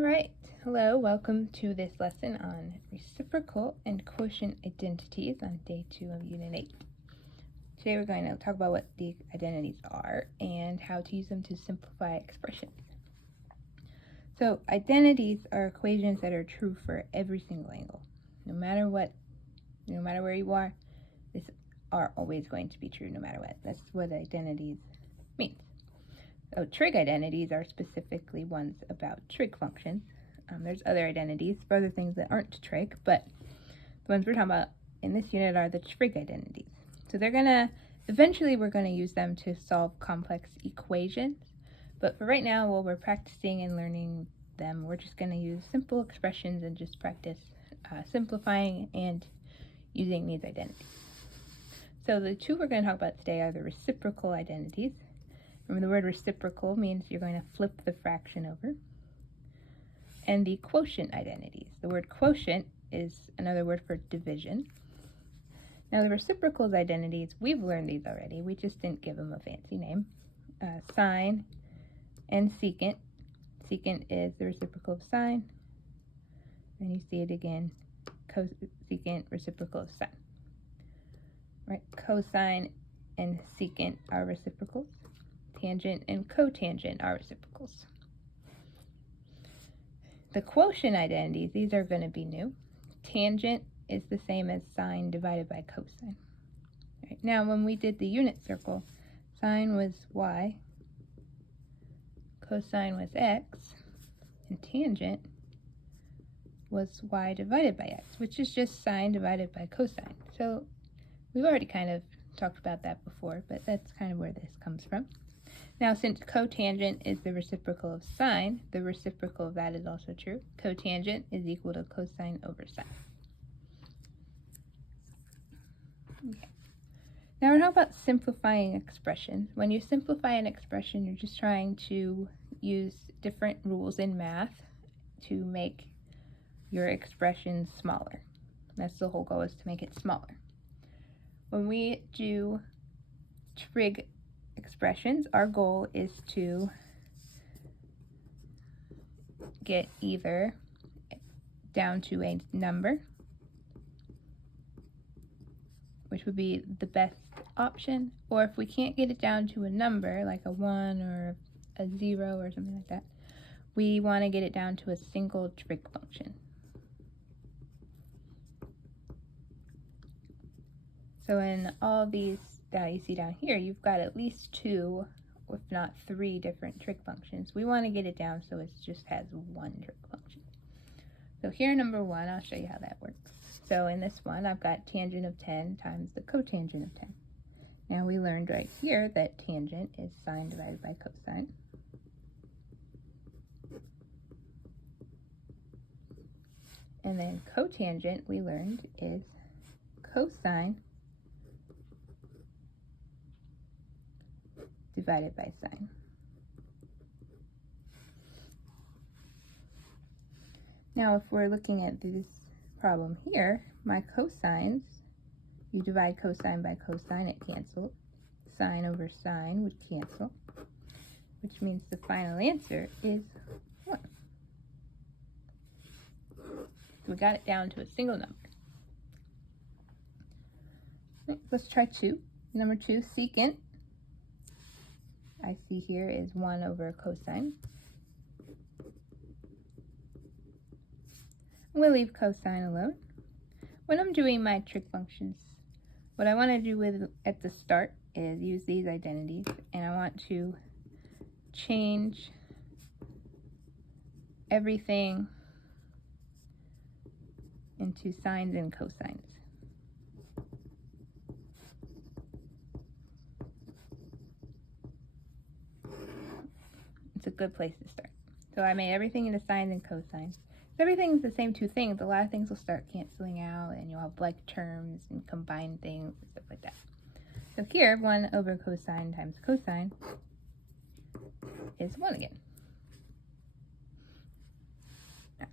Alright, hello, welcome to this lesson on reciprocal and quotient identities on day 2 of Unit 8. Today we're going to talk about what the identities are and how to use them to simplify expressions. So identities are equations that are true for every single angle. No matter where you are, these are always going to be true no matter what. That's what identities means. So trig identities are specifically ones about trig functions. There's other identities for other things that aren't trig, but the ones we're talking about in this unit are the trig identities. So eventually we're going to use them to solve complex equations, but for right now, while we're practicing and learning them, we're just going to use simple expressions and just practice simplifying and using these identities. So the two we're going to talk about today are the reciprocal identities. Remember, the word reciprocal means you're going to flip the fraction over. And the quotient identities. The word quotient is another word for division. Now, the reciprocals identities, we've learned these already. We just didn't give them a fancy name. Sine and secant. Secant is the reciprocal of sine. And you see it again, cosecant, reciprocal of sine. Right? Cosine and secant are reciprocals. Tangent and cotangent are reciprocals. The quotient identities, these are going to be new. Tangent is the same as sine divided by cosine. Right. Now, when we did the unit circle, sine was y, cosine was x, and tangent was y divided by x, which is just sine divided by cosine. So we've already kind of talked about that before, but that's kind of where this comes from. Now, since cotangent is the reciprocal of sine, the reciprocal of that is also true. Cotangent is equal to cosine over sine. Okay. Now we're talking about simplifying expressions. When you simplify an expression, you're just trying to use different rules in math to make your expression smaller. That's the whole goal, is to make it smaller. When we do trig expressions, our goal is to get either down to a number, which would be the best option, or if we can't get it down to a number, like a 1 or a 0 or something like that, we want to get it down to a single trig function. So in all these that you see down here, you've got at least 2, if not 3 different trig functions. We want to get it down so it just has one trig function. So here, number 1, I'll show you how that works. So in this one, I've got tangent of 10 times the cotangent of 10. Now we learned right here that tangent is sine divided by cosine. And then cotangent, we learned, is cosine divided by sine. Now, if we're looking at this problem here, my cosines, you divide cosine by cosine, it cancels. Sine over sine would cancel, which means the final answer is 1. So we got it down to a single number. Right, let's try 2. Number 2, secant, I see here, is 1 over cosine. We'll leave cosine alone. When I'm doing my trig functions, what I want to do at the start is use these identities, and I want to change everything into sines and cosines. It's a good place to start. So I made everything into sines and cosines. If everything's the same 2 things, a lot of things will start canceling out, and you'll have like terms and combined things and stuff like that. So here, 1 over cosine times cosine is 1 again. Right.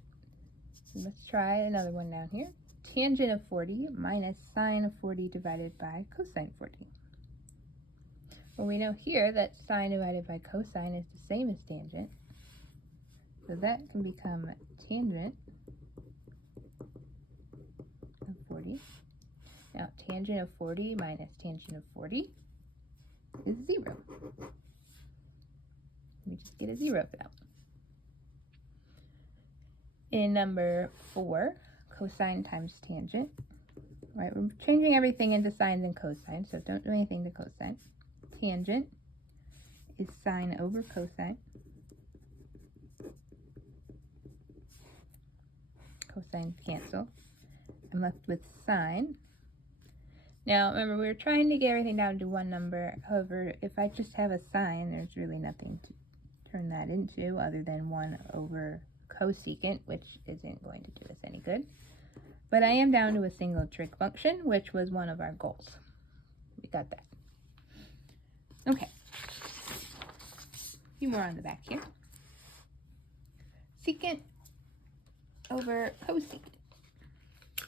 So let's try another one down here. Tangent of 40 minus sine of 40 divided by cosine 40. Well, we know here that sine divided by cosine is the same as tangent. So that can become tangent of 40. Now, tangent of 40 minus tangent of 40 is 0. We just get a 0 for that one. In number 4, cosine times tangent. Right, we're changing everything into sines and cosines, so don't do anything to cosine. Tangent is sine over cosine. Cosines cancel. I'm left with sine. Now, remember, we were trying to get everything down to one number. However, if I just have a sine, there's really nothing to turn that into other than 1 over cosecant, which isn't going to do us any good. But I am down to a single trig function, which was one of our goals. We got that. Okay. A few more on the back here. Secant over cosecant.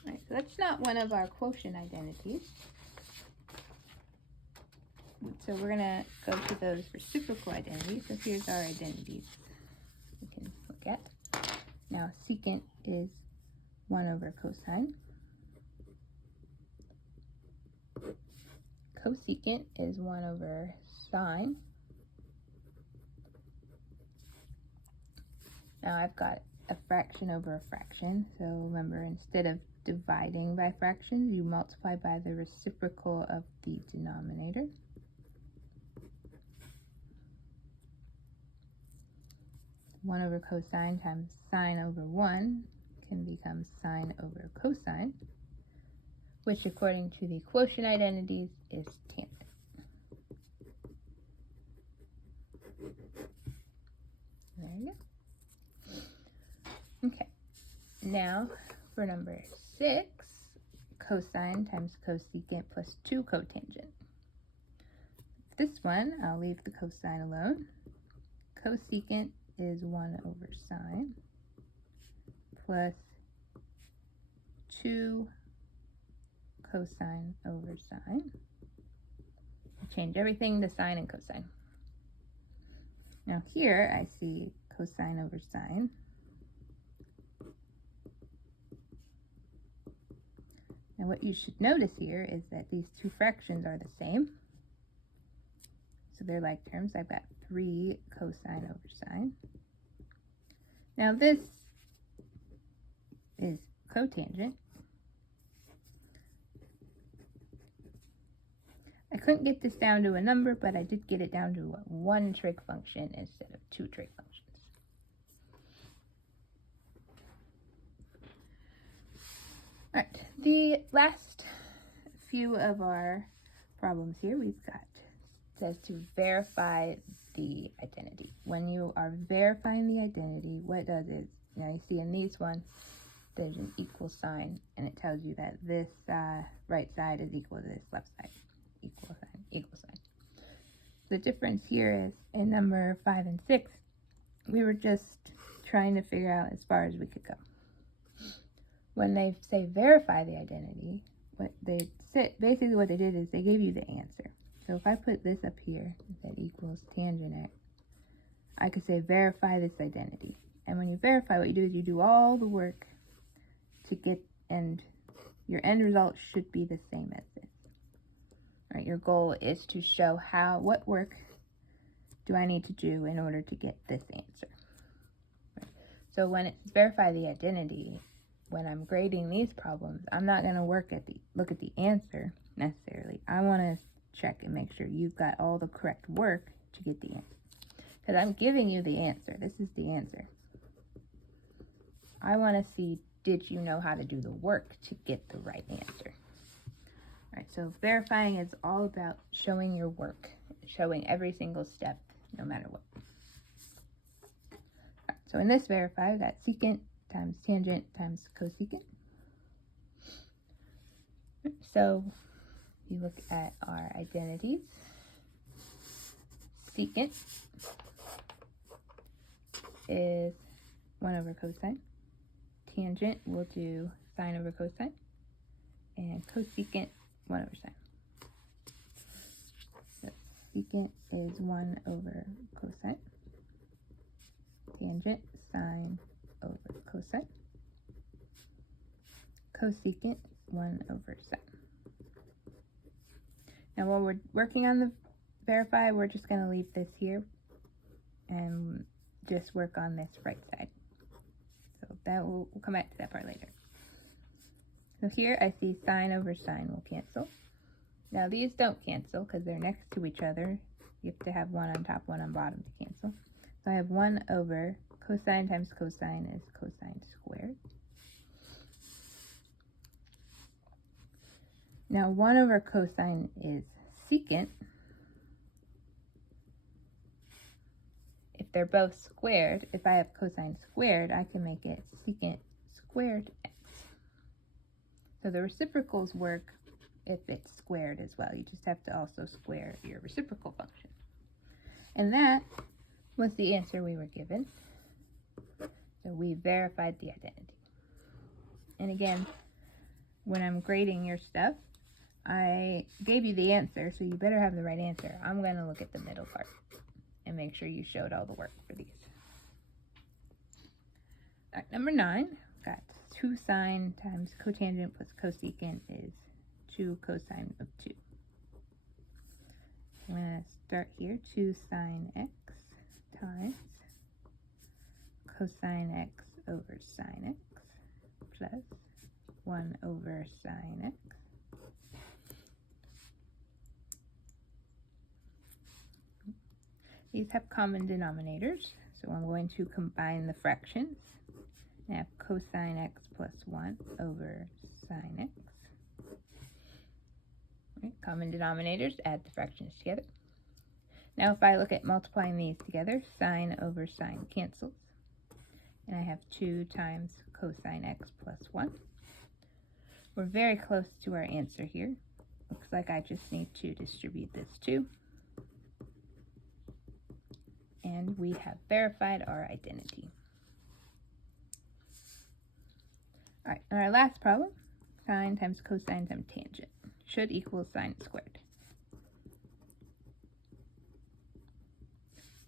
All right, so that's not one of our quotient identities. So we're going to go to those reciprocal identities. So here's our identities we can look at. Now, secant is 1 over cosine. Cosecant is 1 over sine. Now I've got a fraction over a fraction. So remember, instead of dividing by fractions, you multiply by the reciprocal of the denominator. One over cosine times sine over 1 can become sine over cosine, which according to the quotient identities is tangent. There you go. Okay, now for number 6, cosine times cosecant plus 2 cotangent. This one, I'll leave the cosine alone. Cosecant is 1 over sine plus 2 cosine over sine. Change everything to sine and cosine. Now here I see cosine over sine. Now what you should notice here is that these two fractions are the same. So they're like terms. I've got 3 cosine over sine. Now this is cotangent. I couldn't get this down to a number, but I did get it down to one trig function instead of 2 trig functions. All right, the last few of our problems here we've got says to verify the identity. When you are verifying the identity, what it does is, now you see in these ones, there's an equal sign, and it tells you that this right side is equal to this left side. Equal sign, equal sign. The difference here is in number 5 and 6, we were just trying to figure out as far as we could go. When they say verify the identity, what they said, basically what they did is they gave you the answer. So if I put this up here that equals tangent x, I could say verify this identity. And when you verify, what you do is you do all the work to get, and your end result should be the same as this. Right, your goal is to show what work do I need to do in order to get this answer. Right. So when it's verify the identity, when I'm grading these problems, I'm not going to look at the answer necessarily. I want to check and make sure you've got all the correct work to get the answer. Because I'm giving you the answer. This is the answer. I want to see, did you know how to do the work to get the right answer? All right, so verifying is all about showing your work, showing every single step, no matter what. All right, so in this verify, we've got secant times tangent times cosecant. So if you look at our identities, secant is 1 over cosine. Tangent, we'll do sine over cosine. And cosecant, 1 over sine. So secant is 1 over cosine. Tangent, sine over cosine. Cosecant, 1 over sine. Now while we're working on the verify, we're just going to leave this here and just work on this right side. So that we'll come back to that part later. So here I see sine over sine will cancel. Now these don't cancel because they're next to each other. You have to have one on top, one on bottom to cancel. So I have 1 over cosine times cosine is cosine squared. Now 1 over cosine is secant. If they're both squared, if I have cosine squared, I can make it secant squared x. So the reciprocals work if it's squared as well. You just have to also square your reciprocal function. And that was the answer we were given. So we verified the identity. And again, when I'm grading your stuff, I gave you the answer, so you better have the right answer. I'm going to look at the middle part and make sure you showed all the work for these. All right, number 9, got 2 sine times cotangent plus cosecant is 2 cosine of 2. I'm going to start here, 2 sine x times cosine x over sine x plus 1 over sine x. These have common denominators, so I'm going to combine the fractions. I have cosine x plus 1 over sine x. Right, common denominators, add the fractions together. Now if I look at multiplying these together, sine over sine cancels. And I have 2 times cosine x plus 1. We're very close to our answer here. Looks like I just need to distribute this 2. And we have verified our identity. All right, and our last problem, sine times cosine times tangent should equal sine squared.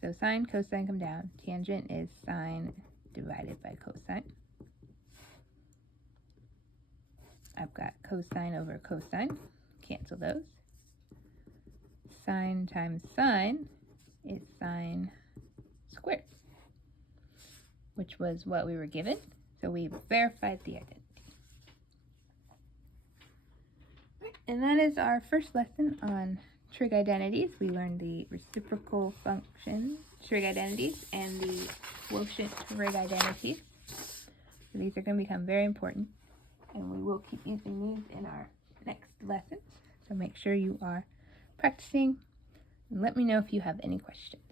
So sine, cosine come down. Tangent is sine divided by cosine. I've got cosine over cosine. Cancel those. Sine times sine is sine squared, which was what we were given. So we verified the identity. And that is our first lesson on trig identities. We learned the reciprocal function trig identities and the quotient trig identities. So these are going to become very important, and we will keep using these in our next lessons. So make sure you are practicing, and let me know if you have any questions.